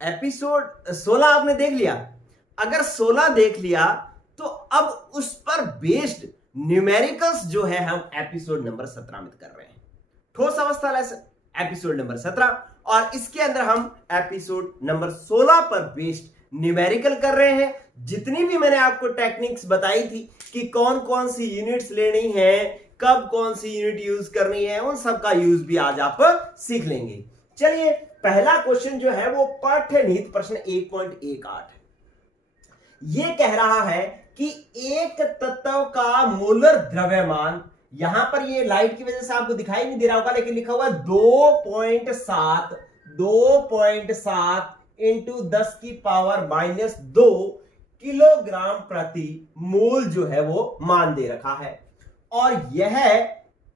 Episode 16 आपने देख लिया। अगर 16 देख लिया तो अब उस पर बेस्ड न्यूमेरिकल्स जो है हम एपिसोड नंबर 17 में कर रहे हैं। ठोस अवस्था लेसन एपिसोड नंबर 17 और इसके अंदर हम एपिसोड नंबर 16 पर बेस्ड न्यूमेरिकल कर रहे हैं। जितनी भी मैंने आपको टेक्निक्स बताई थी कि कौन कौन सी यूनिट्स लेनी है, कब कौन सी यूनिट यूज करनी है, उन सब का यूज भी आज आप सीख लेंगे। चलिए पहला क्वेश्चन जो है वो पाठ्यनीति प्रश्न 1.18 है। ये कह रहा है कि एक तत्व का मोलर द्रव्यमान, यहां पर ये लाइट की वजह से आपको दिखाई नहीं दे रहा होगा लेकिन लिखा हुआ 2.7 इंटू 10 की पावर -2 किलोग्राम प्रति मोल जो है वो मान दे रखा है और यह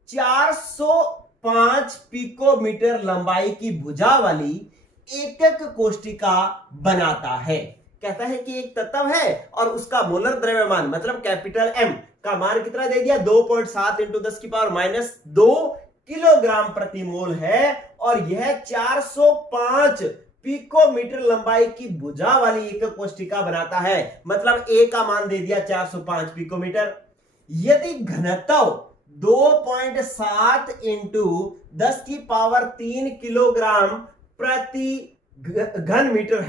405 पिकोमीटर लंबाई की भुजा वाली एकक कोष्टिका बनाता है। कहता है कि एक तत्व है और उसका मोलर द्रव्यमान मतलब कैपिटल एम का मान कितना दे दिया, 2.7 इंटू 10 की पावर -2 किलोग्राम प्रति मोल है और यह 405 पिकोमीटर लंबाई की भुजा वाली एकक कोष्टिका बनाता है। मतलब ए का मान दे दिया 405 पिकोमीटर। यदि घनत्व 2.7 इंटू 10 की पावर 3 किलोग्राम प्रति घन मीटर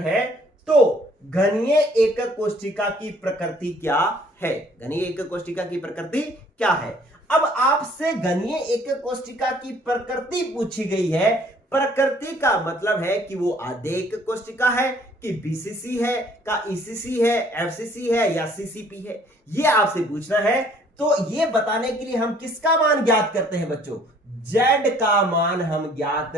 है तो घनीय एकक कोष्टिका की प्रकृति क्या है? घनीय एकक कोष्टिका की प्रकृति क्या है? अब आपसे घनीय एकक कोष्टिका की प्रकृति पूछी गई है। प्रकृति का मतलब है कि वो आधे एकक कोष्टिका है कि बीसीसी है का ईसीसी है, एफसीसी है या सीसीपी है, ये आपसे पूछना है। तो ये बताने के लिए हम किसका मान ज्ञात करते हैं बच्चों? जेड का मान हम ज्ञात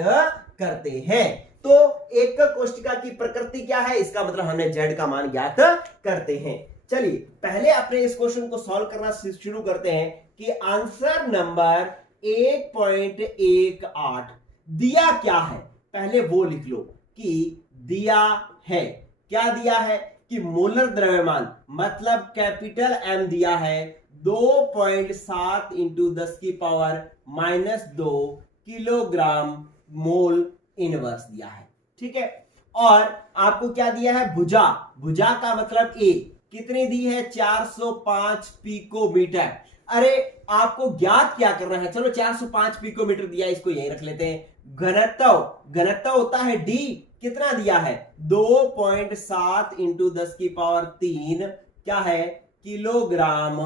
करते हैं। तो एकक कोष्टिका की प्रकृति क्या है, इसका मतलब हमने जेड का मान ज्ञात करते हैं। चलिए पहले अपने इस क्वेश्चन को सॉल्व करना शुरू करते हैं कि आंसर नंबर 1.18 दिया क्या है। पहले वो लिख लो कि दिया है, क्या दिया है कि मोलर द्रव्यमान मतलब कैपिटल एम दिया है 2.7 इंटू 10 की पावर -2 किलोग्राम मोल इनवर्स दिया है। ठीक है, और आपको क्या दिया है? भुजा का मतलब ए कितनी दी है? 405 पिकोमीटर। अरे आपको ज्ञात क्या करना है? चलो 405 पिकोमीटर दिया, इसको यही रख लेते हैं। घनत्व होता है डी, कितना दिया है? 2.7 इंटू 10 की पावर 3 क्या है? किलोग्राम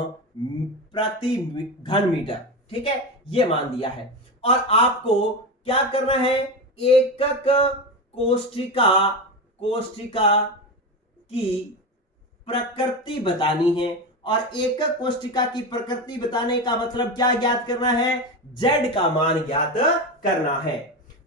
प्रति घन मीटर। ठीक है, ये मान दिया है और आपको क्या करना है? एकक कोष्टिका की प्रकृति बतानी है और एकक कोष्टिका की प्रकृति बताने का मतलब क्या ज्ञात करना है? जेड का मान ज्ञात करना है।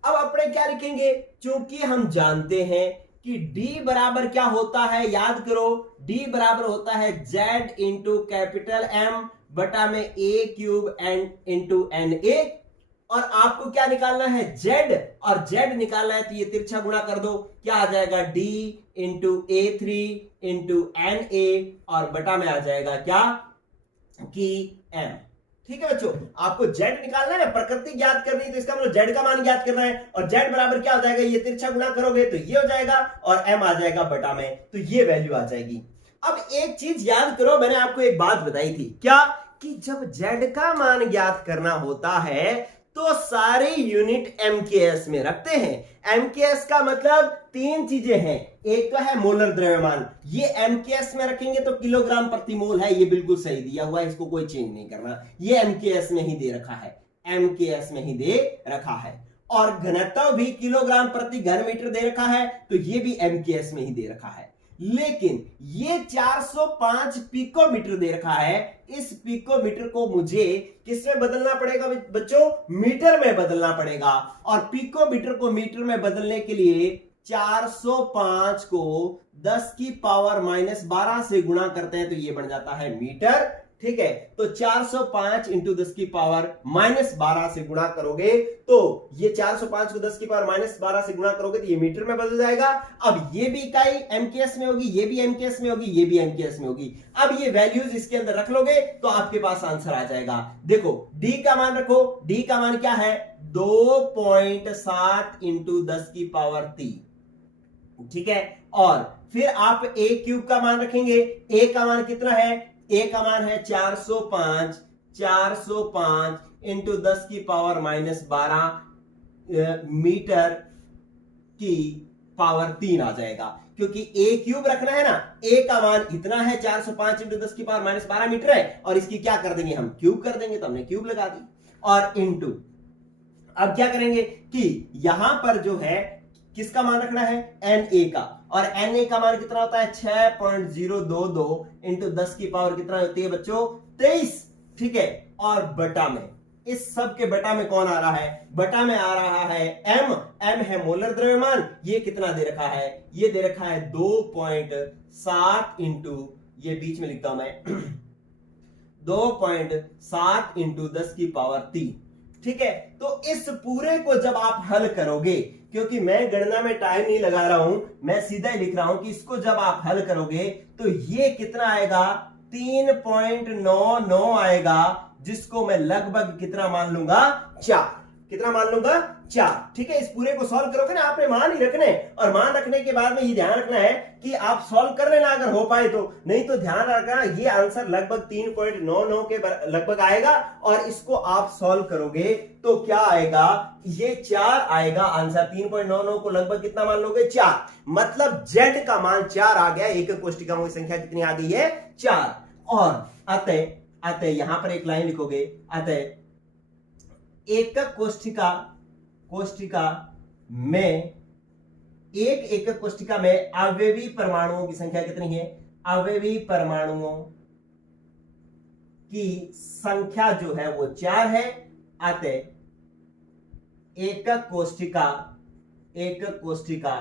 अब अपने क्या लिखेंगे? क्योंकि हम जानते हैं कि D बराबर क्या होता है, याद करो, D बराबर होता है जेड इंटू कैपिटल एम बटा में A cube N into N A और आपको क्या निकालना है? जेड, और जेड निकालना है तो ये तिरछा गुणा कर दो, क्या आ जाएगा? D into A3 into N A और बटा में आ जाएगा क्या कि एम। ठीक है बच्चों, आपको जेड निकालना है ना, प्रकृति ज्ञात करनी है तो इसका मतलब जेड का मान ज्ञात करना है और जेड बराबर क्या हो जाएगा? ये तिरछा गुणा करोगे तो ये हो जाएगा और एम आ जाएगा बटा में, तो ये वैल्यू आ जाएगी। अब एक चीज याद करो, मैंने आपको एक बात बताई थी, क्या कि जब जेड का मान ज्ञात करना होता है तो सारी यूनिट एमकेएस में रखते हैं। एमकेएस का मतलब तीन चीजें हैं, एक तो है मोलर द्रव्यमान, ये एमकेएस में रखेंगे तो किलोग्राम प्रति मोल है, ये बिल्कुल सही दिया हुआ है, इसको कोई चेंज नहीं करना, ये एमकेएस में ही दे रखा है, एमकेएस में ही दे रखा है। और घनत्व भी किलोग्राम प्रति घन मीटर दे रखा है तो ये भी एमकेएस में ही दे रखा है। लेकिन ये 405 पिकोमीटर दे रखा है, इस पिकोमीटर को मुझे किसमें बदलना पड़ेगा बच्चों? मीटर में बदलना पड़ेगा और पिकोमीटर को मीटर में बदलने के लिए 405 को 10 की पावर -12 से गुणा करते हैं तो ये बन जाता है मीटर ठीक है, तो 405 इंटू 10 की पावर -12 से गुणा करोगे तो ये 405 को 10 की पावर -12 से गुणा करोगे तो ये मीटर में बदल जाएगा। अब ये भी इकाई एमकेएस में होगी, ये भी एमकेएस में होगी, ये भी एमकेएस में होगी। अब ये वैल्यूज इसके अंदर रख लोगे तो आपके पास आंसर आ जाएगा। देखो डी का मान रखो, डी का मान क्या है 2.7 इंटू 10 की पावर 3, ठीक है। और फिर आप ए क्यूब का मान रखेंगे, ए का मान कितना है, ए का मान है 405 इंटू 10 की पावर -12 मीटर की पावर 3 आ जाएगा, क्योंकि ए क्यूब रखना है ना, ए का मान इतना है 405 इंटू 10 की पावर -12 मीटर है, और इसकी क्या कर देंगे हम क्यूब कर देंगे, तो हमने क्यूब लगा दी। और इंटू अब क्या करेंगे कि यहां पर जो है किसका मान रखना है एन ए का, और एन ए का मान कितना होता है 6.022 इंटू 10 की पावर कितना होती है बच्चों 23, ठीक है। और बटा में इस सब के बटा में कौन आ रहा है, बटा में आ रहा है एम, एम है मोलर द्रव्यमान, ये कितना दे रखा है, ये दे रखा है 2.7 इंटू, ये बीच में लिखता हूं मैं 2.7 इंटू 10 की पावर 3, ठीक है। तो इस पूरे को जब आप हल करोगे, क्योंकि मैं गणना में टाइम नहीं लगा रहा हूं, मैं सीधा ही लिख रहा हूं कि इसको जब आप हल करोगे तो ये कितना आएगा 3.99 आएगा, जिसको मैं लगभग कितना मान लूंगा 4, कितना मान लूंगा 4, ठीक है। इस पूरे को सॉल्व करोगे ना, आपने मान ही रखने, और मान रखने के बाद में ये ध्यान रखना है कि आप सॉल्व कर लेना अगर हो पाए तो, नहीं तो ध्यान रखना ये आंसर लगभग 3.99 के लगभग आएगा, और इसको आप सॉल्व करोगे तो क्या आएगा, ये 4 आएगा आंसर। 3.99 को लगभग कितना मान लोगे 4, मतलब जेड का मान 4 आ गया, एक कोष्टिकाओं की संख्या कितनी आ गई है 4। और अतः यहां पर एक लाइन लिखोगे, अतः एकक कोष्टिका में एक एकक कोष्टिका में अवयवी परमाणुओं की संख्या कितनी है, अवयवी परमाणुओं की संख्या जो है वो 4 है। अतः एकक कोष्टिका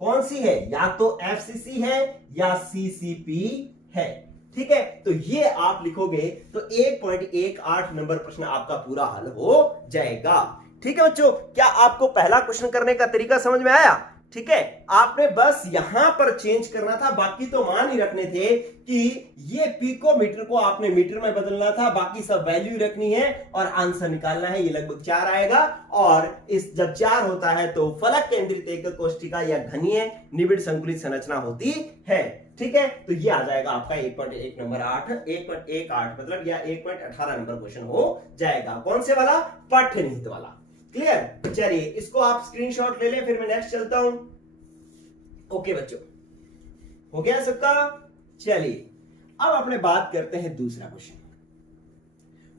कौन सी है, या तो एफसीसी है या सीसीपी है, ठीक है। तो ये आप लिखोगे तो 1.18 नंबर प्रश्न आपका पूरा हल हो जाएगा, ठीक है बच्चों। क्या आपको पहला क्वेश्चन करने का तरीका समझ में आया, ठीक है। आपने बस यहां पर चेंज करना था, बाकी तो मान ही रखने थे कि ये पिकोमीटर को आपने मीटर में बदलना था, बाकी सब वैल्यू रखनी है और आंसर निकालना है। ये लगभग 4 आएगा, और इस जब 4 होता है तो फलक केंद्रित एकक कोष्टिका या घनीय निबिड़ संकुलित संरचना होती है, ठीक है। तो ये आ जाएगा आपका 1.1 नंबर 1.18 मतलब या 1.18 नंबर क्वेश्चन हो जाएगा। कौन से वाला, पाठ्यनिहित वाला, क्लियर। चलिए इसको आप स्क्रीनशॉट ले लें, फिर मैं नेक्स्ट चलता हूं। ओके बच्चों, हो गया सबका। चलिए अब अपने बात करते हैं दूसरा क्वेश्चन।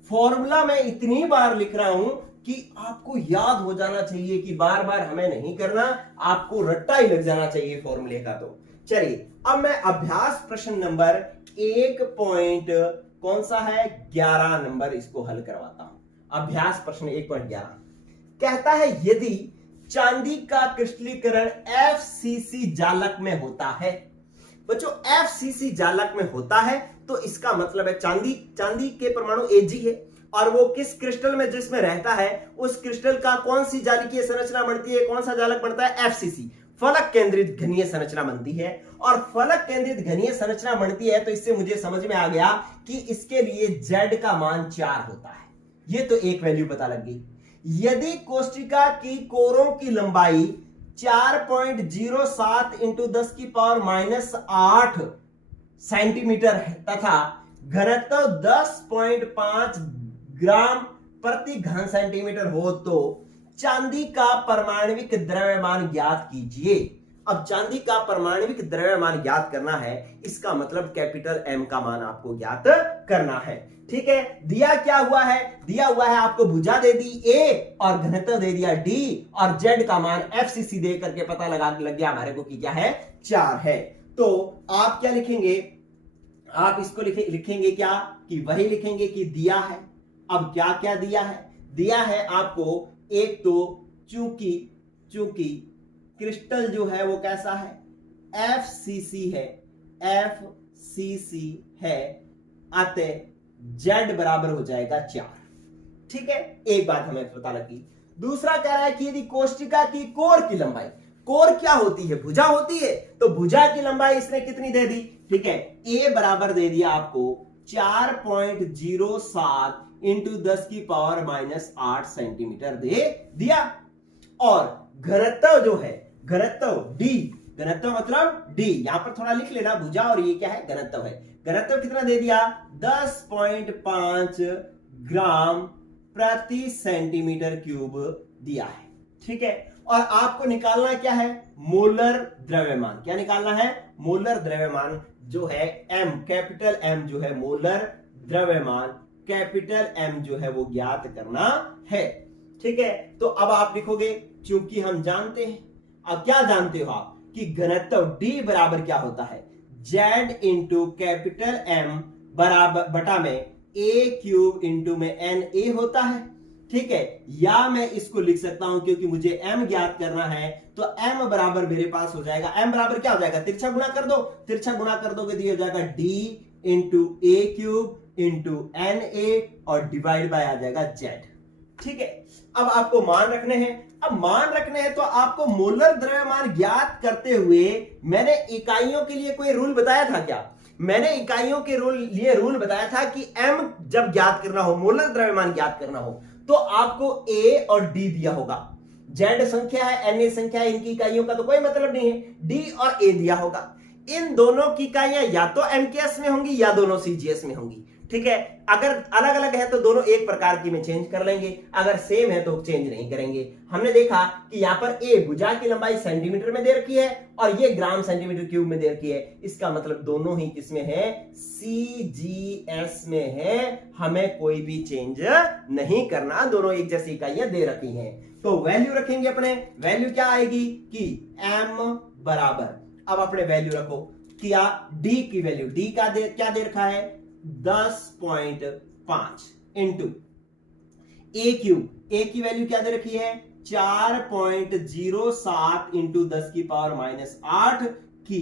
फॉर्मूला मैं इतनी बार लिख रहा हूं कि आपको याद हो जाना चाहिए कि बार बार हमें नहीं करना, आपको रट्टा ही लग जाना चाहिए फॉर्मूले का। तो चलिए अब मैं अभ्यास प्रश्न नंबर 1 पॉइंट कौन सा है 11 नंबर इसको हल करवाता हूं। अभ्यास प्रश्न 1.11 कहता है यदि चांदी का क्रिस्टलीकरण एफसीसी जालक में होता है। बच्चों एफसीसी जालक में होता है तो इसका मतलब है चांदी के परमाणु Ag है, और वो किस क्रिस्टल में जिसमें रहता है उस क्रिस्टल का कौन सी जालिकीय संरचना बनती है, कौन सा जालक बनता है एफसीसी, फलक केंद्रित घनीय संरचना बनती है। और फलक केंद्रित घनीय संरचना बनती है तो इससे मुझे समझ में आ गया कि इसके लिए Z का मान 4 होता है। ये तो एक वैल्यू पता लग गई। यदि कोष्टिका की कोरों की लंबाई 4.07 इंटू 10 की पावर -8 सेंटीमीटर है तथा घनत्व 10.5 ग्राम प्रति घन सेंटीमीटर हो तो चांदी का परमाणविक द्रव्यमान ज्ञात कीजिए। अब चांदी का परमाणविक द्रव्यमान ज्ञात करना है, इसका मतलब कैपिटल M का मान आपको ज्ञात करना है, ठीक है। दिया क्या हुआ है, दिया हुआ है आपको भुजा दे दी A और घनत्व दे दिया D, और Z का मान FCC दे करके पता लग गया हमारे को कि क्या है 4 है। तो आप क्या लिखेंगे, आप इसको लिखेंगे क्या कि वही लिखेंगे कि दिया है। अब क्या क्या दिया है, दिया है आपको एक तो चूंकि क्रिस्टल जो है वो कैसा है FCC है, अतः z बराबर हो जाएगा 4। ठीक है, एक बात हमें पता लगी। दूसरा कह रहा है कि यदि कोष्टिका की कोर की लंबाई, कोर क्या होती है, भुजा होती है, तो भुजा की लंबाई इसने कितनी दे दी, ठीक है, a बराबर दे दिया आपको 4.07 इंटू 10 की पावर -8 सेंटीमीटर दे दिया। और घनत्व जो है, घनत्व d, घनत्व मतलब d, यहां पर थोड़ा लिख लेना, भुजा और ये क्या है, घनत्व है। घनत्व कितना दे दिया, 10.5 ग्राम प्रति सेंटीमीटर क्यूब दिया है। ठीक है, और आपको निकालना क्या है, मोलर द्रव्यमान। क्या निकालना है, मोलर द्रव्यमान जो है m, कैपिटल M जो है मोलर द्रव्यमान, कैपिटल M जो है वो ज्ञात करना है। ठीक है, तो अब आप लिखोगे, क्योंकि हम जानते हैं, अब क्या जानते हो आप कि घनत्व D बराबर क्या होता है, Z इंटू कैपिटल M बराबर बटा में a क्यूब इंटू में NA होता है। ठीक है, या मैं इसको लिख सकता हूं, क्योंकि मुझे m ज्ञात करना है, तो m बराबर मेरे पास हो जाएगा, m बराबर क्या हो जाएगा, तिरछा गुणा कर दो, तिरछा गुणा कर दोगे तो ये हो जाएगा d into a cube into NA और डिवाइड बाय आ जाएगा z। ठीक है, अब आपको मान रखने हैं। अब मान रखने हैं तो आपको मोलर द्रव्यमान ज्ञात करते हुए मैंने इकाइयों के लिए कोई रूल बताया था क्या, मैंने इकाइयों के लिए रूल बताया था कि m जब ज्ञात करना हो, मोलर द्रव्यमान ज्ञात करना हो, तो आपको a और d दिया होगा। z संख्या है, na संख्या है, इनकी इकाइयों का तो कोई मतलब नहीं है, d और a दिया होगा। इन दोनों की इकाइयां या तो mks में होंगी या दोनों cgs में होंगी। ठीक है, अगर अलग अलग है तो दोनों एक प्रकार की में चेंज कर लेंगे, अगर सेम है तो चेंज नहीं करेंगे। हमने देखा कि यहां पर a भुजा की लंबाई सेंटीमीटर में दे रखी है और ये ग्राम सेंटीमीटर क्यूब में दे रखी है, इसका मतलब दोनों ही किसमें है, cgs में है, हमें कोई भी चेंज नहीं करना, दोनों एक जैसी इकाइयां दे रखी हैं। तो वैल्यू रखेंगे अपने, वैल्यू क्या आएगी कि m बराबर, अब अपने वैल्यू रखो, क्या d की वैल्यू, d का क्या दे रखा है 10.5 इंटू a क्यूब, a की वैल्यू क्या दे रखी है 4.07 इंटू 10 की पावर -8 की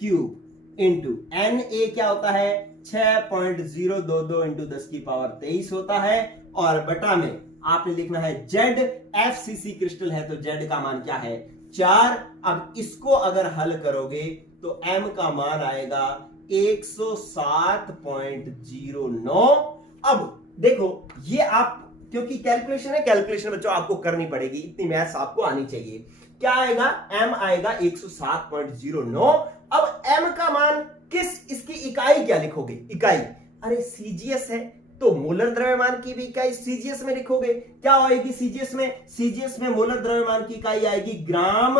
क्यूब इंटू Na क्या होता है 6.022 इंटू 10 की पावर 23 होता है, और बटा में आपने लिखना है Z, FCC क्रिस्टल है तो Z का मान क्या है 4। अब इसको अगर हल करोगे तो M का मान आएगा 107.09। अब देखो ये आप, क्योंकि कैलकुलेशन है, कैलकुलेशन बच्चों आपको करनी पड़ेगी, इतनी मैथ्स आपको आनी चाहिए। क्या आएगा, m आएगा 107.09। अब m का मान किस, इसकी इकाई क्या लिखोगे, इकाई, अरे cgs है तो मोलर द्रव्यमान की भी इकाई cgs में लिखोगे। क्या आएगी cgs में, cgs में मोलर द्रव्यमान की इकाई आएगी ग्राम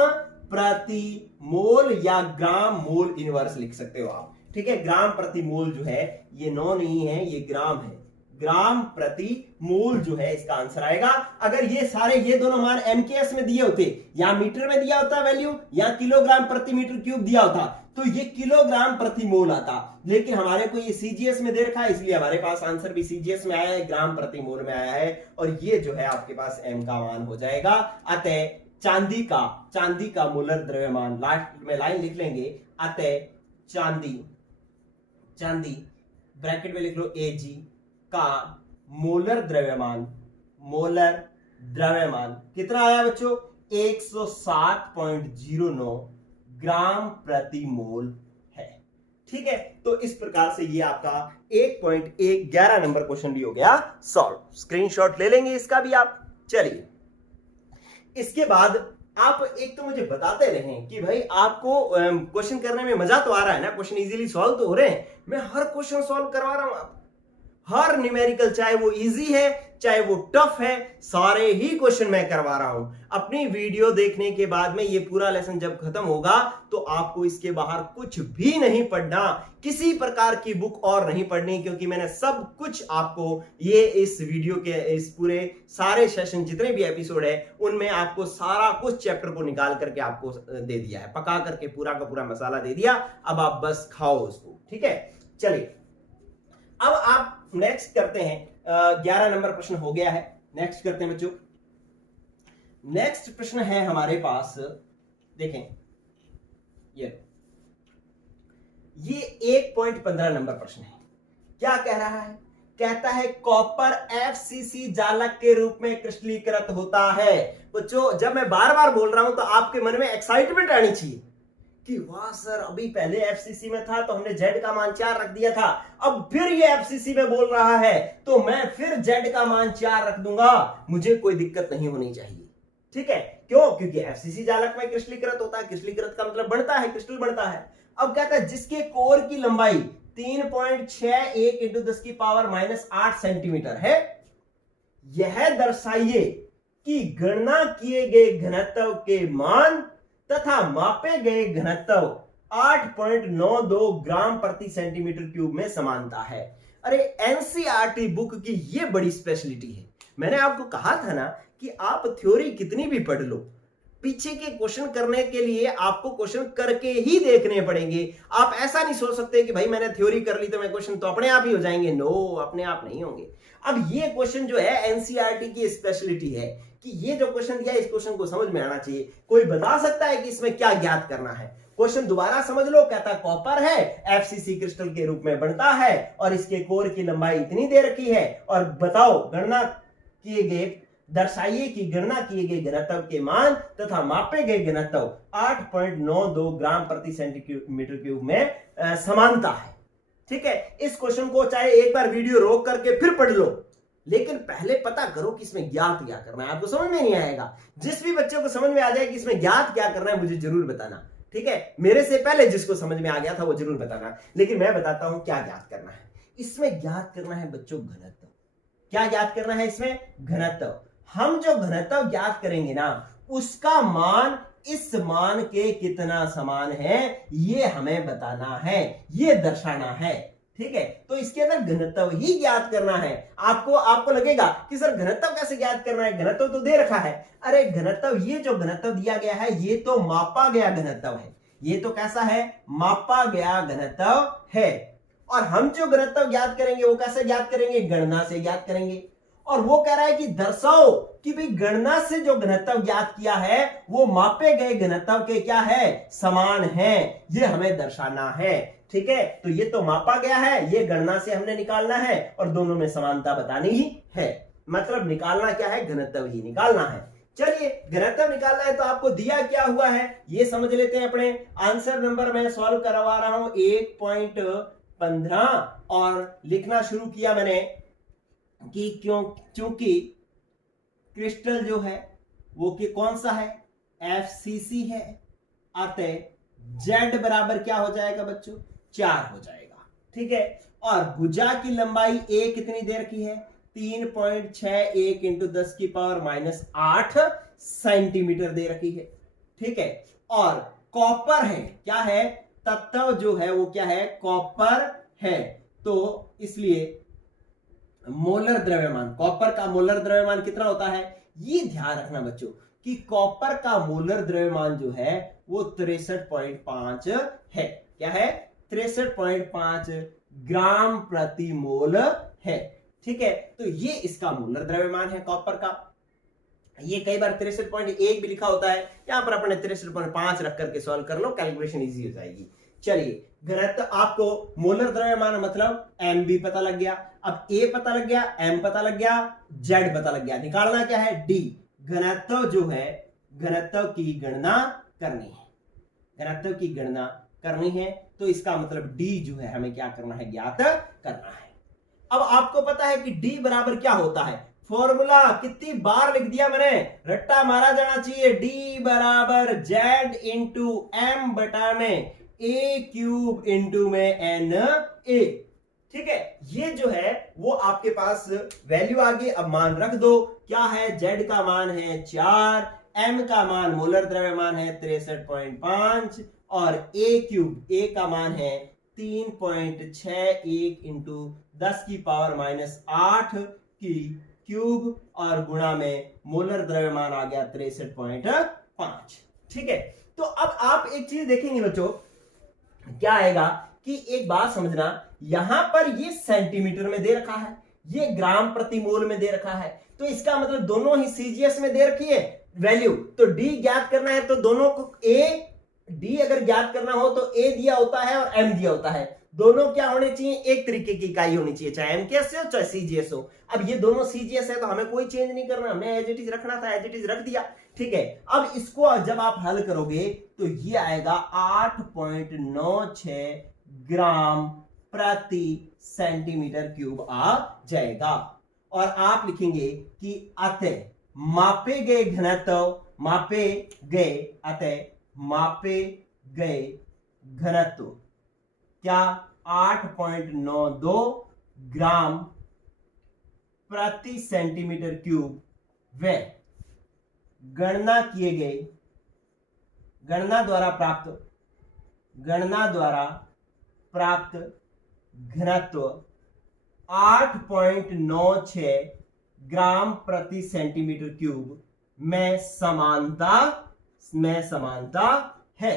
प्रति मोल या ग्राम मोल इनवर्स लिख सकते हो आप। ठीक है, ग्राम प्रति मोल जो है ये 9 नहीं है, ये ग्राम है, ग्राम प्रति मोल जो है इसका आंसर आएगा। अगर ये सारे, ये दोनों मान MKS में दिए होते, या मीटर में दिया होता वैल्यू, या किलोग्राम प्रति मीटर क्यूब दिया होता, तो ये किलोग्राम प्रति मोल आता, लेकिन हमारे को ये CGS में दे रखा है, इसलिए हमारे पास आंसर भी CGS में आया है, ग्राम प्रति मोल में आया है, और ये जो है आपके पास m का मान हो जाएगा। अतः चांदी का मोलर द्रव्यमान, लास्ट में लाइन लिख लेंगे, अतः चांदी ब्रैकेट में लिख लो Ag का मोलर द्रव्यमान कितना आया बच्चों 107.09 ग्राम प्रति मोल है। ठीक है, तो इस प्रकार से ये आपका 1.11 नंबर क्वेश्चन भी हो गया सॉल्व। स्क्रीनशॉट ले लेंगे इसका भी आप। चलिए, इसके बाद आप एक तो मुझे बताते रहें कि भाई आपको क्वेश्चन करने में मजा तो आ रहा है ना, क्वेश्चन इजीली सॉल्व तो हो रहे हैं, मैं हर क्वेश्चन सॉल्व करवा रहा हूं आप, हर न्यूमेरिकल, चाहे वो इजी है चाहे वो टफ है, सारे ही क्वेश्चन मैं करवा रहा हूं। अपनी वीडियो देखने के बाद में ये पूरा लेसन जब खत्म होगा तो आपको इसके बाहर कुछ भी नहीं पढ़ना, किसी प्रकार की बुक और नहीं पढ़नी, क्योंकि मैंने सब कुछ आपको ये इस वीडियो के इस पूरे सारे सेशन जितने भी एपिसोड है उनमें आपको सारा कुछ चैप्टर को निकाल करके आपको दे दिया है, पका करके पूरा का पूरा मसाला दे दिया, अब आप बस खाओ उसको। ठीक है, चलिए अब आप नेक्स्ट करते हैं। 11 नंबर प्रश्न हो गया है, नेक्स्ट करते हैं बच्चों। नेक्स्ट प्रश्न है हमारे पास, देखें ये 1.15 नंबर प्रश्न है। क्या कह रहा है कहता है कॉपर FCC जालक के रूप में क्रिस्टलीकृत होता है। बच्चों जब मैं बार बार बोल रहा हूं तो आपके मन में एक्साइटमेंट आनी चाहिए कि वाह सर, अभी पहले FCC में था तो हमने Z का मान 4 रख दिया था, अब फिर ये FCC में बोल रहा है तो मैं फिर Z का मान 4 रख दूंगा, मुझे कोई दिक्कत नहीं होनी चाहिए। ठीक है, क्यों? क्योंकि FCC जालक में क्रिस्टलीकृत होता है, क्रिस्टलीकृत का मतलब बढ़ता है, क्रिस्टल बढ़ता है। अब कहता है जिसके कोर की लंबाई 3.61 इंटू 10 की पावर -8 सेंटीमीटर है, यह दर्शाइए कि गणना किए गए घनत्व के मान तथा मापे गए घनत्व 8.92 ग्राम प्रति सेंटीमीटर क्यूब में समानता है। अरे एनसीईआरटी बुक की यह बड़ी स्पेशलिटी है। मैंने आपको कहा था ना कि आप थ्योरी कितनी भी पढ़ लो, पीछे के क्वेश्चन करने के लिए आपको क्वेश्चन करके ही देखने पड़ेंगे। आप ऐसा नहीं सोच सकते कि भाई मैंने थ्योरी कर ली तो मैं क्वेश्चन तो अपने आप ही हो जाएंगे। नो, अपने आप नहीं होंगे। अब ये क्वेश्चन जो है एनसीईआरटी की स्पेशलिटी है कि ये जो क्वेश्चन दिया इस क्वेश्चन को समझ में आना चाहिए। कोई बता सकता है कि इसमें क्या ज्ञात करना है? क्वेश्चन दोबारा समझ लो। कहता कॉपर है, FCC क्रिस्टल के रूप में बढ़ता है और इसके कोर की लंबाई इतनी दे रखी है, और बताओ गणना किए गए, दर्शाइए कि गणना किए गए घनत्व के मान तथा मापे गए घनत्व 8.92 ग्राम प्रति सेंटीमीटर क्यूब में समानता है। ठीक है, इस क्वेश्चन को चाहे एक बार वीडियो रोक करके फिर पढ़ लो, लेकिन पहले पता करो कि इसमें ज्ञात क्या करना है। आपको समझ में नहीं आएगा। जिस भी बच्चे को समझ में आ जाए कि इसमें ज्ञात क्या करना है मुझे जरूर बताना। ठीक है, मेरे से पहले जिसको समझ में आ गया था वो जरूर बताना, लेकिन मैं बताता हूं क्या ज्ञात करना है। इसमें ज्ञात करना है बच्चों घनत्व। क्या ज्ञात करना है इसमें? घनत्व। हम जो घनत्व ज्ञात करेंगे ना, उसका मान इस मान के कितना समान है ये हमें बताना है, ये दर्शाना है। ठीक है, तो इसके अंदर घनत्व ही ज्ञात करना है। आपको लगेगा कि सर घनत्व कैसे ज्ञात करना है, घनत्व तो दे रखा है। अरे घनत्व, ये जो घनत्व दिया गया है ये तो मापा गया घनत्व है। ये तो कैसा है? मापा गया घनत्व है। और हम जो घनत्व ज्ञात करेंगे वो कैसे ज्ञात करेंगे? गणना से ज्ञात करेंगे। और वो कह रहा है कि दर्शाओ कि भाई गणना से जो घनत्व ज्ञात किया है वो मापे गए घनत्व के क्या है? समान है। ये हमें दर्शाना है। ठीक है, तो ये तो मापा गया है, ये गणना से हमने निकालना है और दोनों में समानता बतानी ही है। मतलब निकालना क्या है? घनत्व ही निकालना है। चलिए, घनत्व निकालना है तो आपको दिया क्या हुआ है ये समझ लेते हैं। अपने आंसर नंबर मैं सॉल्व करवा रहा हूं 1.15 और लिखना शुरू किया मैंने कि चूंकि क्रिस्टल जो है वो कि कौन सा है? FCC है, अतः Z बराबर क्या हो जाएगा बच्चों? 4 हो जाएगा। ठीक है, और भुजा की लंबाई A कितनी दे रखी है? 3.61 इंटू 10 की पावर -8 सेंटीमीटर दे रखी है। ठीक है, और कॉपर है, क्या है? तत्व जो है वो क्या है? कॉपर है। तो इसलिए मोलर द्रव्यमान, कॉपर का मोलर द्रव्यमान कितना होता है? ये ध्यान रखना बच्चों कि कॉपर का मोलर द्रव्यमान जो है वो 63.5 है। क्या है? 63.5 ग्राम प्रति मोल है। ठीक है, तो ये इसका मोलर द्रव्यमान है कॉपर का। ये कई बार 63.1 भी लिखा होता है, यहां पर अपने 63.5 रख करके सॉल्व कर लो, कैलकुलेशन इजी हो जाएगी। चलिए, घनत्व आपको मोलर द्रव्यमान मतलब M भी पता लग गया। अब A पता लग गया, M पता लग गया, Z पता लग गया। निकालना क्या है? D। घनत्व जो है, घनत्व की गणना करनी है। घनत्व की गणना करनी है तो इसका मतलब D जो है हमें क्या करना है? ज्ञात करना है। अब आपको पता है कि D बराबर क्या होता है? फॉर्मूला कितनी बार लिख दिया मैंने, रट्टा मारा जाना चाहिए। D बराबर Z इंटू M बटा में A क्यूब इंटू में NA। ठीक है, ये जो है वो आपके पास वैल्यू आ गई। अब मान रख दो, क्या है? Z का मान है 4, M का मान मोलर द्रव्यमान है 63.5 और A क्यूब, A का मान है 3.61 इंटू 10 की पावर -8 की क्यूब और गुणा में मोलर द्रव्यमान आ गया 63.5। ठीक है, तो अब आप एक चीज देखेंगे बच्चों, क्या आएगा कि एक बात समझना, यहां पर ये सेंटीमीटर में दे रखा है, ये ग्राम प्रति मोल में दे रखा है, तो इसका मतलब दोनों ही सीजीएस में दे रखी है वैल्यू। तो डी ज्ञात करना है तो दोनों को डी अगर ज्ञात करना हो तो A दिया होता है और M दिया होता है, दोनों क्या होने चाहिए, एक तरीके की इकाई होनी चाहिए, चाहे एमकेएस हो चाहे सीजीएस हो। अब ये दोनों सीजीएस है तो हमें कोई चेंज नहीं करना, हमने एज इट इज रखना था, एज इट इज रख दिया, ठीक है। अब इसको जब आप हल करोगे तो ये आएगा 8.96 ग्राम प्रति सेंटीमीटर क्यूब आ जाएगा। और आप लिखेंगे कि अतः मापे गए घनत्व, मापे गए, अतः मापे गए घनत्व क्या 8.92 ग्राम प्रति सेंटीमीटर क्यूब व गणना किए गए, गणना द्वारा प्राप्त घनत्व 8.96 ग्राम प्रति सेंटीमीटर क्यूब में समानता है,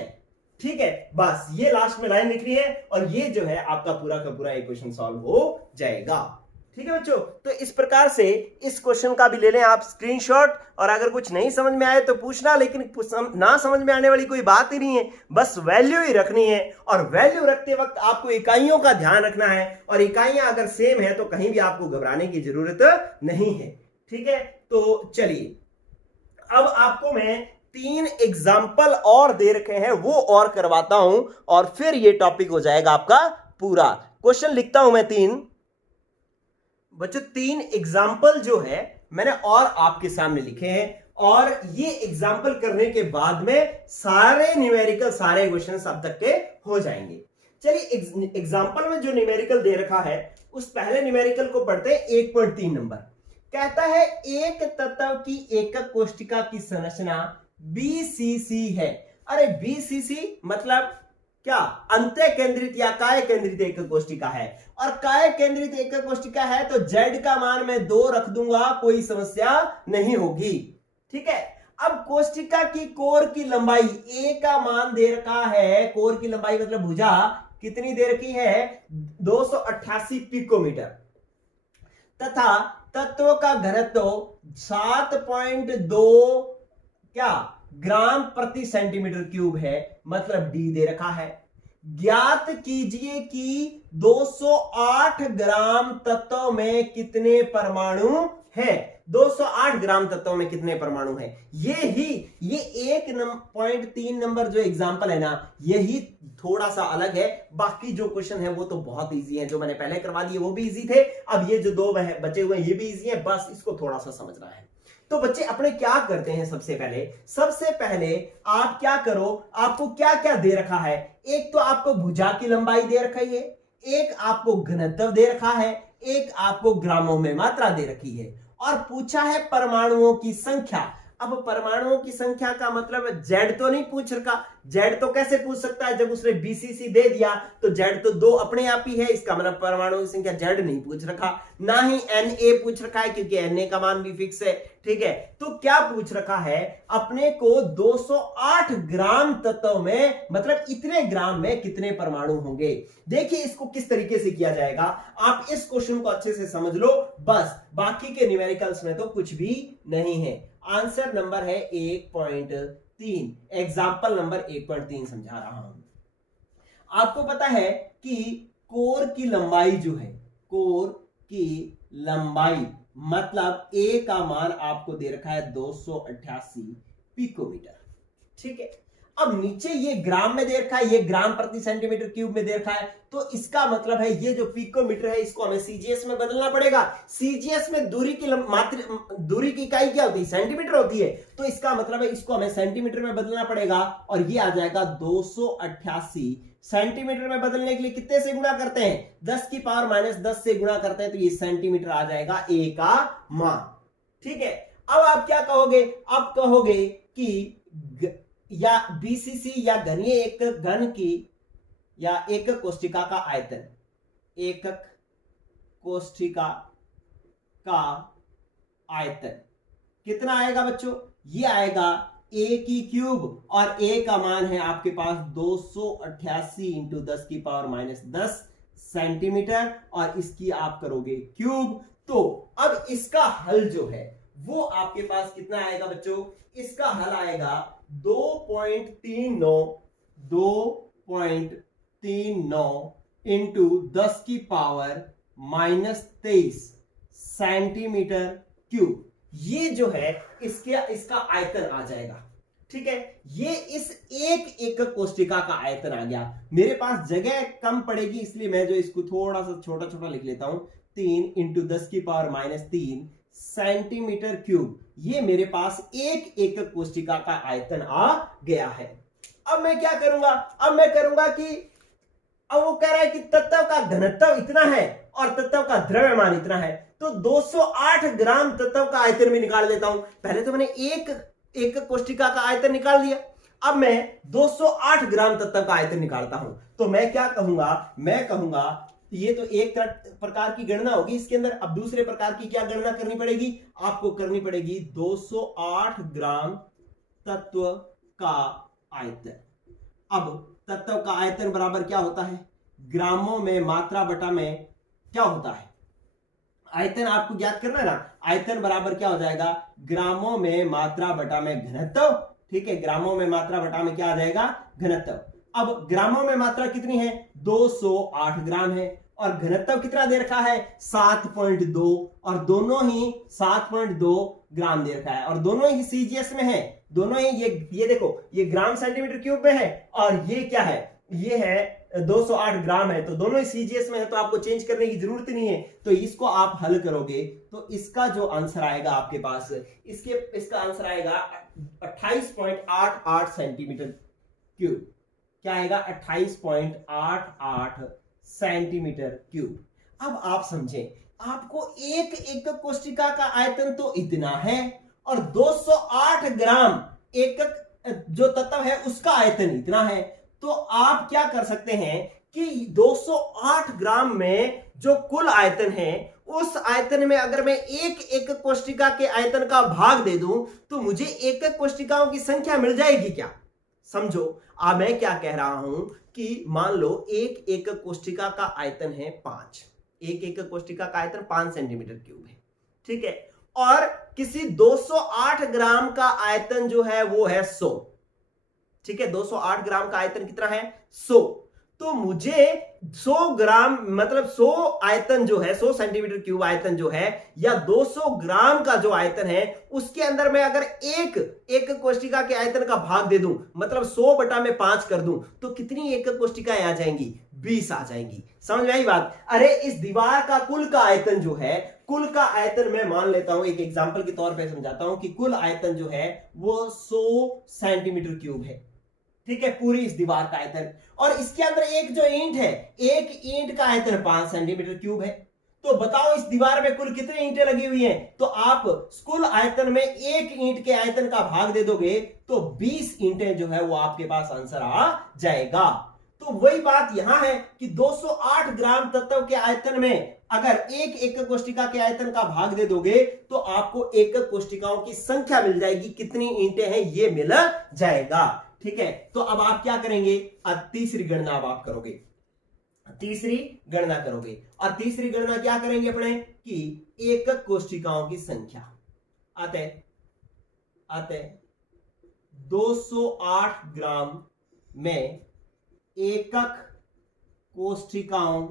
ठीक है। बस ये लास्ट में लाइन लिखनी है और ये जो है आपका पूरा का पूरा इक्वेशन सॉल्व हो जाएगा, ठीक है बच्चों। तो इस प्रकार से इस क्वेश्चन का भी ले लें आप स्क्रीनशॉट, और अगर कुछ नहीं समझ में आए तो पूछना, लेकिन ना समझ में आने वाली कोई बात ही नहीं है, बस वैल्यू ही रखनी है। और वैल्यू रखते वक्त आपको इकाइयों का ध्यान रखना है, और इकाइयां अगर सेम है तो कहीं भी आपको घबराने की जरूरत नहीं है, ठीक है। तो चलिए अब आपको मैं 3 एग्जाम्पल और दे रखे हैं, वो और करवाता हूं, और फिर ये टॉपिक हो जाएगा आपका पूरा। क्वेश्चन लिखता हूं मैं 3 बच्चों, 3 एग्जाम्पल जो है मैंने और आपके सामने लिखे हैं, और ये एग्जाम्पल करने के बाद में सारे न्यूमेरिकल, सारे क्वेश्चन अब तक के हो जाएंगे। चलिए एग्जाम्पल में जो न्यूमेरिकल दे रखा है उस पहले न्यूमेरिकल को पढ़ते हैं। 1.3 नंबर कहता है एक तत्व की एकक कोष्टिका की संरचना बीसीसी है। अरे बीसीसी मतलब क्या, अंतः केंद्रित या काय केंद्रित एकक कोष्टिका है, और काय केंद्रित एकक कोष्टिका है तो z का मान मैं 2 रख दूंगा, कोई समस्या नहीं होगी, ठीक है। अब कोष्टिका की कोर की लंबाई a का मान दे रखा है, कोर की लंबाई मतलब भुजा कितनी दे रखी है 288 पिकोमीटर, तथा तत्व का घनत्व 7.2 क्या ग्राम प्रति सेंटीमीटर क्यूब है, मतलब d दे रखा है। ज्ञात कीजिए कि 208 ग्राम तत्व में कितने परमाणु हैं। 208 ग्राम तत्व में कितने परमाणु हैं, ये 1.3 नंबर जो एग्जांपल है ना, यही थोड़ा सा अलग है। बाकी जो क्वेश्चन है वो तो बहुत इजी है, जो मैंने पहले करवा दिए वो भी इजी थे, अब ये जो 2 बचे हुए ये भी इजी है, बस इसको थोड़ा सा समझना है। तो बच्चे अपने क्या करते हैं, सबसे पहले आप क्या करो, आपको क्या क्या दे रखा है, एक तो आपको भुजा की लंबाई दे रखी है, एक आपको घनत्व दे रखा है, एक आपको ग्रामों में मात्रा दे रखी है, और पूछा है परमाणुओं की संख्या। अब परमाणुओं की संख्या का मतलब Z तो नहीं पूछ रखा, Z तो कैसे पूछ सकता है, जब उसने BCC दे दिया तो Z तो 2 अपने आप ही है, इसका मतलब परमाणुओं की संख्या Z नहीं पूछ रखा, ना ही Na पूछ रखा है क्योंकि Na का मान भी फिक्स है, ठीक है। तो क्या पूछ रखा है, अपने को 208 ग्राम तत्व में, मतलब इतने ग्राम में कितने परमाणु होंगे। देखिए इसको किस तरीके से किया जाएगा, आप इस क्वेश्चन को अच्छे से समझ लो, बस बाकी के न्यूमेरिकल्स में तो कुछ भी नहीं है। आंसर नंबर है 1.3, एग्जाम्पल नंबर 1.3 समझा रहा हूं। आपको पता है कि कोर की लंबाई जो है, कोर की लंबाई मतलब A का मान आपको दे रखा है 288 पिकोमीटर, ठीक है। अब नीचे ये ग्राम में दे रखा है, ये ग्राम प्रति सेंटीमीटर क्यूब में दे रखा है, तो इसका मतलब है ये जो पिकोमीटर है इसको हमें सीजीएस में बदलना पड़ेगा। सीजीएस में दूरी की इकाई क्या होती है, सेंटीमीटर होती है, तो इसका मतलब है इसको हमें सेंटीमीटर में बदलना पड़ेगा, और ये आ जाएगा 288। सेंटीमीटर में बदलने के लिए कितने से गुणा करते हैं, 10 की पावर -10 से गुणा करते हैं, तो ये सेंटीमीटर आ जाएगा A का मान, ठीक है। अब आप क्या कहोगे, आप कहोगे कि या बीसीसी या घनीय एकक घन की या एकक कोष्ठिका का आयतन, एकक कोष्ठिका का आयतन कितना आएगा बच्चों, ये आएगा A की क्यूब, और A का मान है आपके पास 288 इंटू 10 की पावर -10 सेंटीमीटर, और इसकी आप करोगे क्यूब। तो अब इसका हल जो है वो आपके पास कितना आएगा बच्चों, इसका हल आएगा 2.39 इंटू 10 की पावर -23 सेंटीमीटर क्यूब, ये जो है इसका आयतन आ जाएगा। ठीक है, ये इस एक कोष्टिका का आयतन आ गया। मेरे पास जगह कम पड़ेगी इसलिए मैं जो इसको थोड़ा सा छोटा छोटा लिख लेता हूं, 3 इंटू 10 की पावर -3 सेंटीमीटर क्यूब, ये मेरे पास एक कोष्टिका का आयतन आ गया है। अब मैं क्या करूंगा, अब मैं करूंगा कि अब वो कह रहा है कि तत्व का घनत्व इतना है और तत्व का द्रव्यमान इतना है, तो 208 ग्राम तत्व का आयतन भी निकाल लेता हूं। पहले तो मैंने एक कोष्टिका का आयतन निकाल दिया, अब मैं 208 ग्राम तत्व का आयतन निकालता हूं। तो मैं क्या कहूंगा, मैं कहूंगा ये तो एक प्रकार की गणना होगी इसके अंदर। अब दूसरे प्रकार की क्या गणना करनी पड़ेगी, आपको करनी पड़ेगी 208 ग्राम तत्व का आयतन। अब तत्व का आयतन बराबर क्या होता है, ग्रामों में मात्रा बटा में क्या होता है, आयतन आपको ज्ञात करना है ना। आयतन बराबर क्या हो जाएगा, ग्रामों में मात्रा बटा में घनत्व। ठीक है, ग्रामों में मात्रा बटा में क्या आ जाएगा, घनत्व। अब ग्रामों में मात्रा कितनी है, 208 ग्राम है, और घनत्व कितना दे रखा है, 7.2, और दोनों ही 7.2 ग्राम दे रखा है, और दोनों ही सीजीएस में है। दोनों ही ये देखो, ये ग्राम सेंटीमीटर क्यूब में है, और ये क्या है, ये है 208 ग्राम है, तो दोनों ही सीजीएस में है, तो आपको चेंज करने की जरूरत नहीं है। तो इसको आप हल करोगे तो इसका जो आंसर आएगा आपके पास, इसका आंसर आएगा 28.88 सेंटीमीटर क्यूब। क्या आएगा, 28.88 सेंटीमीटर क्यूब। अब आप समझें, आपको एक कोष्टिका का आयतन तो इतना है, और 208 ग्राम एकक जो तत्व है उसका आयतन इतना है। तो आप क्या कर सकते हैं कि 208 ग्राम में जो कुल आयतन है, उस आयतन में अगर मैं एक कोष्टिका के आयतन का भाग दे दूं तो मुझे एक कोष्टिकाओं की संख्या मिल जाएगी क्या। समझो, अब मैं क्या कह रहा हूं कि मान लो एक कोष्टिका का आयतन है 5, एक कोष्टिका का आयतन 5 सेंटीमीटर क्यूब है। ठीक है, और किसी 208 ग्राम का आयतन जो है वो है 100। ठीक है, 208 ग्राम का आयतन कितना है, 100। तो मुझे 100 ग्राम मतलब 100 आयतन जो है, 100 सेंटीमीटर क्यूब आयतन जो है, या 200 ग्राम का जो आयतन है, उसके अंदर मैं अगर एक कोष्टिका के आयतन का भाग दे दूं, मतलब 100 बटा में 5 कर दूं, तो कितनी एक कोष्टिकाएं आ जाएंगी, 20 आ जाएंगी। समझ में आई बात। अरे इस दीवार का कुल का आयतन जो है, कुल का आयतन मैं मान लेता हूं, एक एग्जांपल के तौर पे समझाता हूं कि कुल आयतन जो है वो 100 सेंटीमीटर क्यूब है। ठीक है, पूरी इस दीवार का आयतन, और इसके अंदर एक जो ईंट है, एक ईंट का आयतन 5 सेंटीमीटर क्यूब है। तो बताओ इस दीवार में कुल कितनी ईंटें लगी हुई हैं। तो आप कुल आयतन में एक ईंट के आयतन का भाग दे दोगे तो 20 ईंटें जो है वो आपके पास आंसर आ जाएगा। तो वही बात यहां है कि 208 ग्राम तत्व के आयतन में अगर एक कोष्टिका के आयतन का भाग दे दोगे तो आपको एक कोष्टिकाओं की संख्या मिल जाएगी, कितनी ईंटें हैं ये मिल जाएगा। ठीक है, तो अब आप क्या करेंगे, तीसरी गणना अब आप करोगे, तीसरी गणना करोगे, और तीसरी गणना क्या करेंगे अपने कि एकक कोष्टिकाओं की संख्या। आते 208 ग्राम में एकक कोष्टिकाओं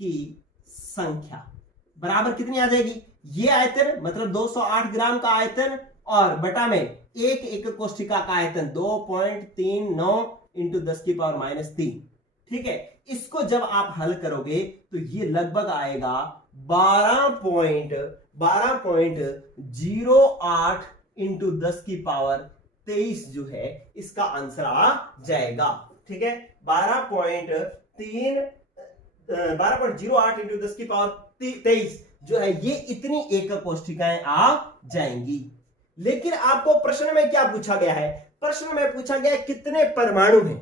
की संख्या बराबर कितनी आ जाएगी, ये आयतन मतलब 208 ग्राम का आयतन, और बटा में एक कोष्टिका का आयतन 2.39 इंटू 10 की पावर -3। ठीक है, इसको जब आप हल करोगे तो ये लगभग आएगा 12.08 इंटू 10 की पावर 23 जो है इसका आंसर आ जाएगा। ठीक है, 12.08 इंटू 10 की पावर 23 जो है, ये इतनी एक कोष्टिकाएं आ जाएंगी। लेकिन आपको प्रश्न में क्या पूछा गया है, प्रश्न में पूछा गया है कितने परमाणु हैं,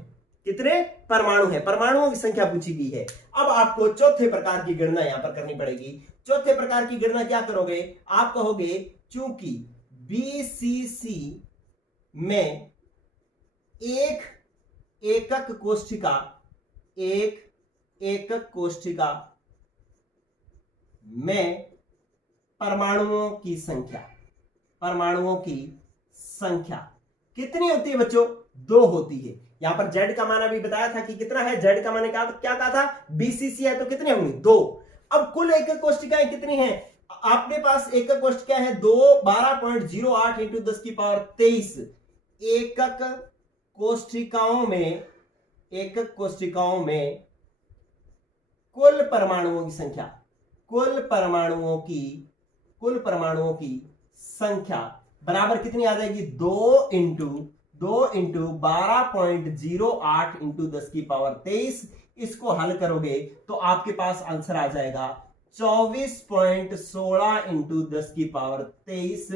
कितने परमाणु हैं, परमाणुओं की संख्या पूछी गई है। अब आपको चौथे प्रकार की गणना यहां पर करनी पड़ेगी। चौथे प्रकार की गणना क्या करोगे, आप कहोगे चूंकि बीसीसी में एक एकक कोष्टिका में परमाणुओं की संख्या कितनी होती है बच्चों, 2 होती है। यहां पर जेड का मान अभी बताया था कि कितना है, जेड का मान क्या कहा था, बीसीसी है तो कितने होंगे 2। अब कुल एकक कोष्टिकाएं कितनी हैं, आपके पास एकक कोष्टिका है 2, 12.08 इंटू 10 की पावर 23। एकक कोष्टिकाओं में कुल परमाणुओं की संख्या बराबर कितनी आ जाएगी, 2 इंटू 12.08 इंटू 10 की पावर 23। इसको हल करोगे तो आपके पास आंसर आ जाएगा 24.16 इंटू 10 की पावर 23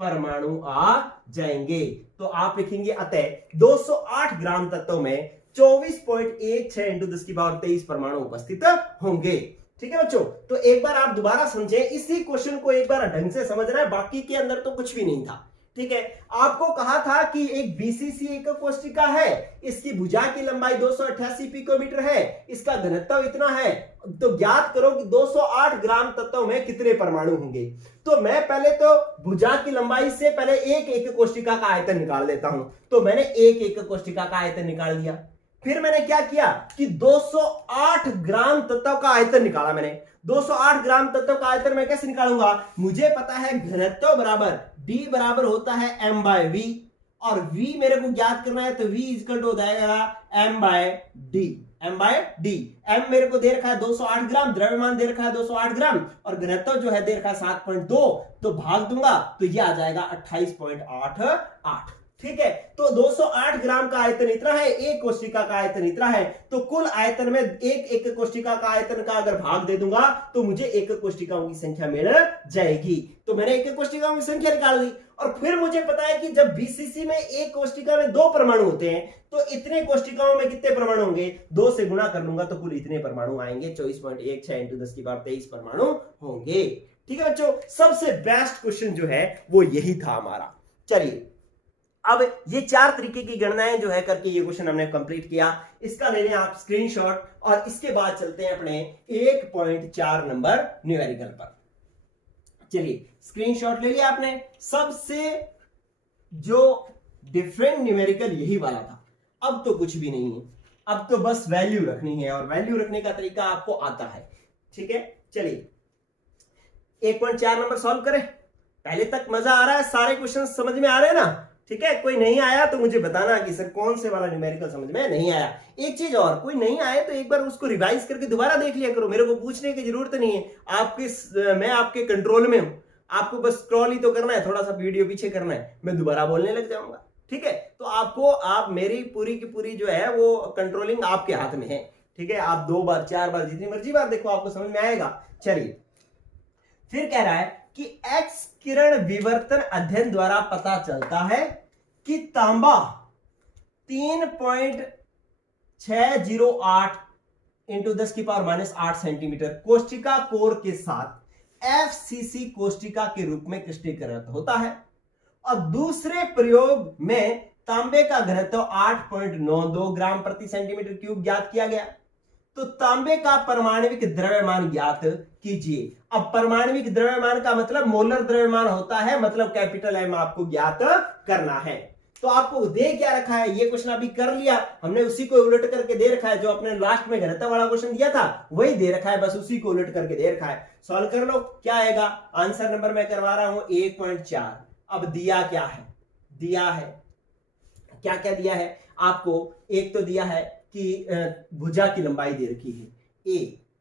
परमाणु आ जाएंगे। तो आप लिखेंगे अतः 208 ग्राम तत्व में 24.16 इंटू 10 की पावर 23 परमाणु उपस्थित होंगे। ठीक है बच्चों, तो एक बार आप दोबारा समझें, इसी क्वेश्चन को एक बार ढंग से समझना है, बाकी के अंदर तो कुछ भी नहीं था। ठीक है, आपको कहा था कि एक बीसीसी एकक कोष्टिका है, इसकी भुजा की लंबाई 288 पिकोमीटर है, इसका घनत्व इतना है, तो ज्ञात करो कि 208 ग्राम तत्व में कितने परमाणु होंगे। तो मैं पहले तो भुजा की लंबाई से पहले एक एकक कोष्टिका का आयतन निकाल लेता हूं। तो मैंने एक एकक कोष्टिका का आयतन निकाल लिया। फिर मैंने क्या किया कि 208 ग्राम तत्व का आयतन निकाला। मैंने 208 ग्राम तत्व का आयतन मैं कैसे निकालूंगा, मुझे पता है घनत्व बराबर D बराबर होता है m बाय v, और v मेरे को ज्ञात करना है, तो v इक्वल हो जाएगा m बाय d। m मेरे को दे रखा है 208 ग्राम, द्रव्यमान दे रखा है 208 ग्राम, और घनत्व जो है दे रखा है 7.2, तो भाग दूंगा तो ये आ जाएगा 28.88। ठीक है, तो 208 ग्राम का आयतन इतना है, एक कोष्टिका का आयतन इतना है, तो कुल आयतन में एक कोष्टिका का आयतन का अगर भाग दे दूंगा तो मुझे एक कोष्टिकाओं की संख्या मिल जाएगी। तो मैंने एक कोष्टिकाओं की संख्या निकाल दी, और फिर मुझे पता है कि जब बीसीसी में एक कोष्टिका में 2 परमाणु होते हैं, तो इतने कोष्टिकाओं में कितने परमाणु होंगे, 2 से गुणा कर लूंगा तो कुल इतने परमाणु आएंगे, 24.16 इंटू 10 की पावर 23 परमाणु होंगे। ठीक है बच्चों, सबसे बेस्ट क्वेश्चन जो है वो यही था हमारा। चलिए, अब ये 4 तरीके की गणनाएं जो है करके ये क्वेश्चन हमने कंप्लीट किया। इसका ले लें आप स्क्रीनशॉट, और इसके बाद चलते हैं अपने 1.4 नंबर न्यूमेरिकल पर। चलिए, स्क्रीनशॉट ले लिया आपने। सबसे जो डिफरेंट न्यूमेरिकल यही वाला था, अब तो कुछ भी नहीं है, अब तो बस वैल्यू रखनी है, और वैल्यू रखने का तरीका आपको आता है। ठीक है, चलिए 1.4 नंबर सॉल्व करें। पहले तक मजा आ रहा है, सारे क्वेश्चन समझ में आ रहे हैं ना। ठीक है, कोई नहीं आया तो मुझे बताना कि सर कौन से वाला न्यूमेरिकल समझ में नहीं आया। एक चीज और, कोई नहीं आया तो एक बार उसको रिवाइज करके दोबारा देख लिया करो, मेरे को पूछने की जरूरत नहीं है। मैं आपके कंट्रोल में हूं, आपको बस स्क्रॉल ही तो करना है, थोड़ा सा वीडियो पीछे करना है, मैं दोबारा बोलने लग जाऊंगा। ठीक है, तो आप मेरी पूरी की पूरी जो है वो कंट्रोलिंग आपके हाथ में है। ठीक है, आप 2 बार 4 बार जितनी मर्जी बार देखो, आपको समझ में आएगा। चलिए, फिर कह रहा है कि एक्स किरण विवर्तन अध्ययन द्वारा पता चलता है कि तांबा 3.608 इंटू 10 की पावर -8 सेंटीमीटर कोष्टिका कोर के साथ एफसीसी कोष्टिका के रूप में क्रिस्टलीकृत होता है, और दूसरे प्रयोग में तांबे का घनत्व 8.92 ग्राम प्रति सेंटीमीटर क्यूब ज्ञात किया गया। तो तांबे का परमाणविक द्रव्यमान ज्ञात कीजिए। अब परमाणविक द्रव्यमान का मतलब मोलर द्रव्यमान होता है, मतलब कैपिटल एम आपको ज्ञात करना है। तो आपको दे क्या रखा है, ये क्वेश्चन अभी कर लिया हमने, उसी को उलट करके दे रखा है, जो अपने लास्ट में घनत्व वाला क्वेश्चन दिया था वही दे रखा है, बस उसी को उलट करके दे रखा है। सॉल्व कर लो, क्या आएगा आंसर नंबर मैं करवा रहा हूं 1.4। अब दिया क्या है, क्या क्या दिया है आपको, एक तो दिया है कि भुजा की लंबाई दे रखी है,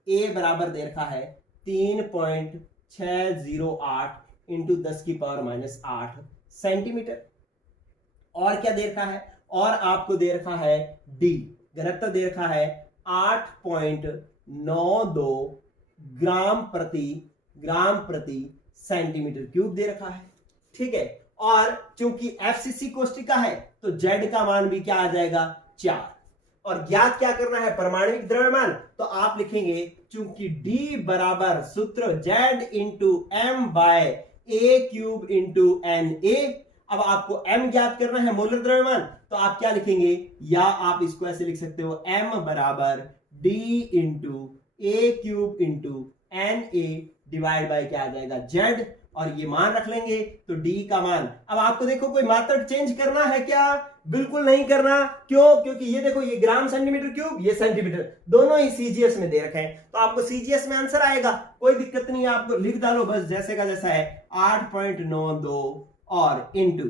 ए बराबर दे रखा है 3.608 इंटू 10 की पावर -8 सेंटीमीटर। और क्या दे रखा है, और आपको दे रखा है डी, घनत्व दे रखा है 8.92 ग्राम प्रति सेंटीमीटर क्यूब दे रखा है। ठीक है, और चूंकि एफसीसी कोष्टिका है तो जेड का मान भी क्या आ जाएगा 4, और ज्ञात क्या करना है परमाणविक द्रव्यमान, तो आप लिखेंगे चूंकि D बराबर सूत्र Z into M by A cube into N A. अब आपको m ज्ञात करना है मोलर द्रव्यमान, तो आप क्या लिखेंगे, या आप इसको ऐसे लिख सकते हो m बराबर D into A cube into N A divide by क्या आ जाएगा Z, और ये मान रख लेंगे तो डी का मान। अब आपको देखो कोई मात्रक चेंज करना है क्या? बिल्कुल नहीं करना। क्यों? क्योंकि ये देखो ये ग्राम सेंटीमीटर क्यूब, ये सेंटीमीटर, दोनों ही सीजीएस में दे रखे हैं तो आपको सीजीएस में आंसर आएगा, कोई दिक्कत नहीं है, आपको लिख डालो बस जैसे का जैसा है 8.92 और इंटू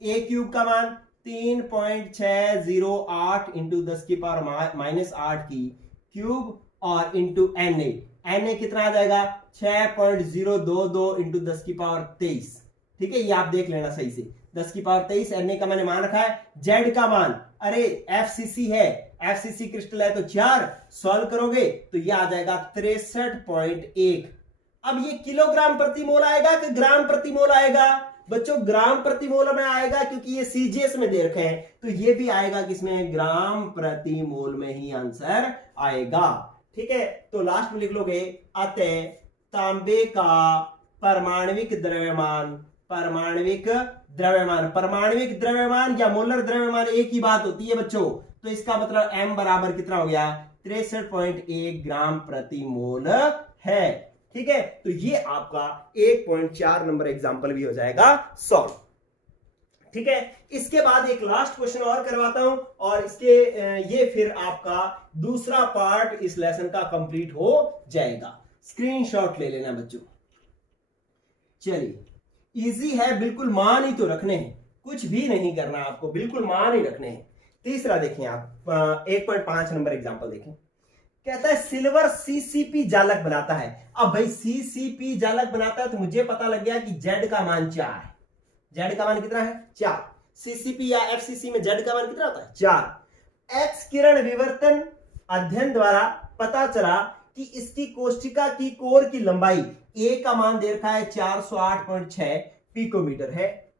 ए क्यूब का मान 3.608 इंटू 10 की पावर माइनस 8 की क्यूब और इंटू एन ए कितना आ जाएगा 6.022 इंटू 10 की पावर 23। ठीक है, ये आप देख लेना सही से, 10 की पावर 23 एन ए का मैंने मान रखा है। जेड का मान, अरे एफसीसी है, एफसीसी क्रिस्टल है तो 4 सॉल्व करोगे तो ये आ जाएगा 63.1। अब ये किलोग्राम प्रति मोल आएगा कि ग्राम प्रति मोल आएगा? बच्चों ग्राम प्रति मोल में आएगा क्योंकि ये सीजीएस में दे रखे हैं तो ये भी आएगा किसमें? ग्राम प्रति मोल में ही आंसर आएगा। ठीक है, तो लास्ट में लिख लोगे अतः तांबे का परमाणविक द्रव्यमान, परमाणविक द्रव्यमान या मोलर द्रव्यमान एक ही बात होती है बच्चों, तो इसका मतलब m बराबर कितना हो गया? 63.1 ग्राम प्रति मोल है। ठीक है, तो ये आपका 1.4 नंबर एग्जाम्पल भी हो जाएगा सॉल्व। ठीक है, इसके बाद एक लास्ट क्वेश्चन और करवाता हूं और इसके ये फिर आपका दूसरा पार्ट इस लेसन का कंप्लीट हो जाएगा। स्क्रीनशॉट ले लेना बच्चों। चलिए, इजी है, बिल्कुल मान ही तो रखने हैं, कुछ भी नहीं करना आपको, बिल्कुल मान ही रखने हैं। तीसरा देखें आप 1.5 नंबर एग्जांपल देखें। कहता है सिल्वर सीसीपी जालक बनाता है। अब भाई सीसीपी जालक बनाता है तो मुझे पता लग गया कि जेड का मान 4 है। जेड का मान कितना है? 4। सीसीपी या एफसीसी में जेड का मान कितना होता है? 4। एक्स किरण विवर्तन अध्ययन द्वारा पता चला कि इसकी कोष्टिका की कोर की लंबाई ए का मान दे रखा है 408.6 पिकोमीटर है।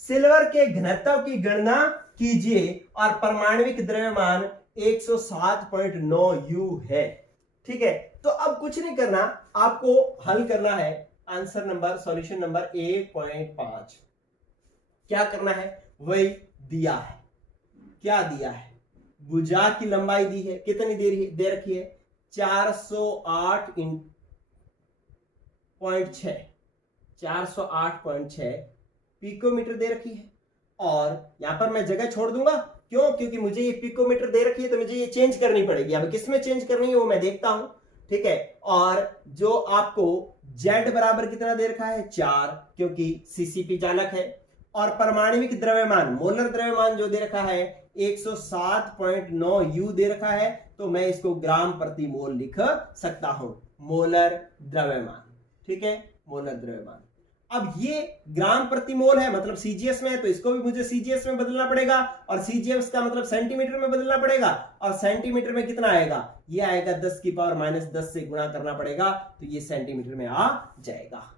सिल्वर के घनत्व की गणना कीजिए और परमाणविक द्रव्यमान 107.9 यू है। ठीक है, तो अब कुछ नहीं करना, आपको हल करना है आंसर नंबर, सॉल्यूशन नंबर 1.5। क्या करना है? वही दिया है। क्या दिया है? भुजा की लंबाई दी है, कितनी दे रखी है? 408.6 पिकोमीटर दे रखी है। और यहां पर मैं जगह छोड़ दूंगा, क्यों? क्योंकि मुझे ये पिकोमीटर दे रखी है तो मुझे ये चेंज करनी पड़ेगी। अब किसमें चेंज करनी है वो मैं देखता हूं। ठीक है, और जो आपको जेड बराबर कितना दे रखा है? 4, क्योंकि सीसीपी चालक है। और परमाणविक द्रव्यमान, मोलर द्रव्यमान जो दे रखा है 107.9 यू दे रखा है, तो मैं इसको ग्राम प्रति मोल लिख सकता हूं, मोलर द्रव्यमान। ठीक है, मोलर द्रव्यमान। अब ये ग्राम प्रति मोल है, मतलब सीजीएस में है, तो इसको भी मुझे सीजीएस में बदलना पड़ेगा, और सीजीएस का मतलब सेंटीमीटर में बदलना पड़ेगा, और सेंटीमीटर में कितना आएगा? ये आएगा 10 की पावर माइनस 10 से गुणा करना पड़ेगा, तो ये सेंटीमीटर में आ जाएगा।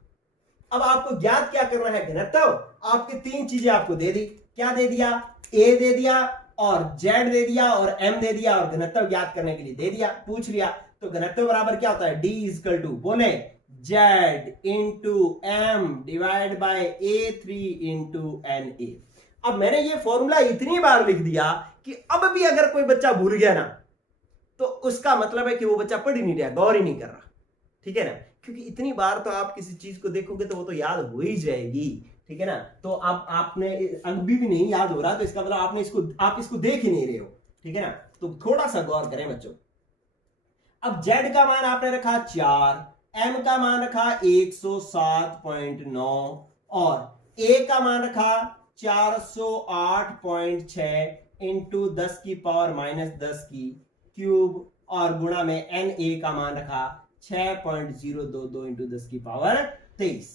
अब आपको ज्ञात क्या करना है? घनत्व। आपके 3 चीजें आपको दे दी। क्या दे दिया? ए दे दिया और जेड दे दिया और एम दे दिया, और घनत्व ज्ञात करने के लिए दे दिया, पूछ लिया। तो घनत्व बराबर क्या होता है? डी इक्वल टू, बोले, Z into M divide by A3 into NA। अब मैंने ये फॉर्मूला इतनी बार लिख दिया कि अब भी अगर कोई बच्चा भूल गया ना, तो उसका मतलब है कि वो बच्चा पढ़ ही नहीं रहा, गौर ही नहीं कर रहा। ठीक है ना, क्योंकि इतनी बार तो आप किसी चीज को देखोगे तो वो तो याद हो ही जाएगी। ठीक है ना, तो अब आपने अभी भी नहीं याद हो रहा, तो इसका मतलब आप इसको देख ही नहीं रहे हो। ठीक है ना, तो थोड़ा सा गौर करें बच्चों। अब जेड का मान आपने रखा 4, एम का मान रखा 107.9 और ए का मान रखा 408.6 इंटू 10 की पावर माइनस 10 की क्यूब, और गुणा में एन ए का मान रखा 6.022 इंटू 10 की पावर 23।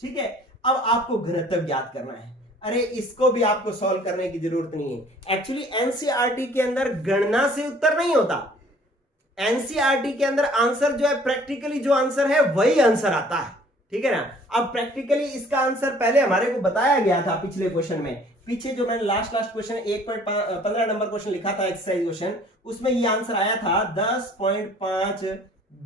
ठीक है, अब आपको घनत्व ज्ञात करना है। अरे इसको भी आपको सॉल्व करने की जरूरत नहीं है। एक्चुअली एनसीईआरटी के अंदर गणना से उत्तर नहीं होता। एनसीईआरटी के अंदर आंसर जो है, प्रैक्टिकली जो आंसर है वही आंसर आता है। ठीक है ना, अब प्रैक्टिकली इसका आंसर पहले हमारे को बताया गया था पिछले क्वेश्चन में। पीछे जो मैंने लास्ट क्वेश्चन 1.15 नंबर क्वेश्चन लिखा था, एक्सरसाइज क्वेश्चन, उसमें ये आंसर आया था 10.5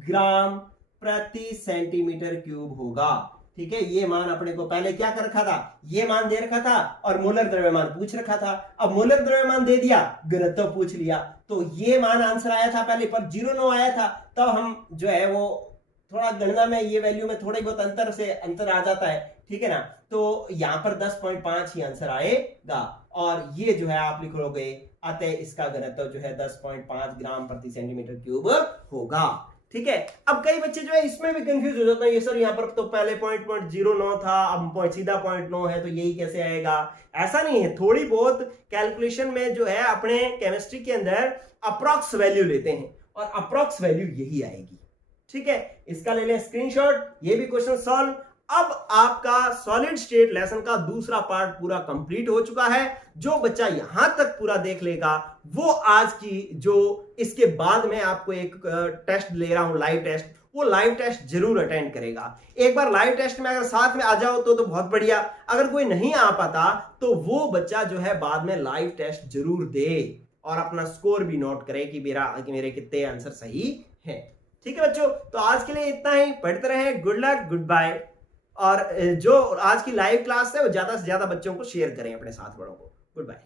ग्राम प्रति सेंटीमीटर क्यूब होगा। ठीक है, ये मान अपने को पहले क्या कर रखा था? ये मान दे रखा था और मोलर द्रव्यमान पूछ रखा था। अब मोलर द्रव्यमान दे दिया, घनत्व पूछ लिया, तो ये मान आंसर आया था पहले, पर 0.9 आया था। तब हम जो है वो थोड़ा गणना में ये वैल्यू में थोड़े बहुत अंतर आ जाता है, ठीक है ना। तो यहां पर 10.5 ही आंसर आएगा और ये जो है आप लिख लोगे, अतः इसका घनत्व जो है 10.5 ग्राम प्रति सेंटीमीटर क्यूब होगा, ठीक है। अब कई बच्चे जो है इसमें भी कंफ्यूज हो जाते हैं, ये सर यहाँ पर तो पहले 0.09 था, अब सीधा 0.9 है, तो यही कैसे आएगा। ऐसा नहीं है, थोड़ी बहुत कैलकुलेशन में जो है अपने केमिस्ट्री के अंदर अप्रॉक्स वैल्यू लेते हैं और अप्रॉक्स वैल्यू यही आएगी, ठीक है। इसका ले लें स्क्रीनशॉट, ये भी क्वेश्चन सॉल्व। अब आपका सॉलिड स्टेट लेसन का दूसरा पार्ट पूरा कंप्लीट हो चुका है। जो बच्चा यहां तक पूरा देख लेगा वो आज की जो इसके बाद में आपको एक टेस्ट ले रहा हूं, लाइव टेस्ट, वो लाइव टेस्ट जरूर अटेंड करेगा। एक बार लाइव टेस्ट में अगर साथ में आ जाओ तो बहुत बढ़िया, अगर कोई नहीं आ पाता तो वो बच्चा जो है बाद में लाइव टेस्ट जरूर दे और अपना स्कोर भी नोट करे कि मेरे कितने आंसर सही है, ठीक है बच्चों। तो आज के लिए इतना ही, पढ़ते रहे, गुड लक, गुड बाय। और जो आज की लाइव क्लास है वो ज्यादा से ज्यादा बच्चों को शेयर करें अपने साथ बड़ों को। Good bye.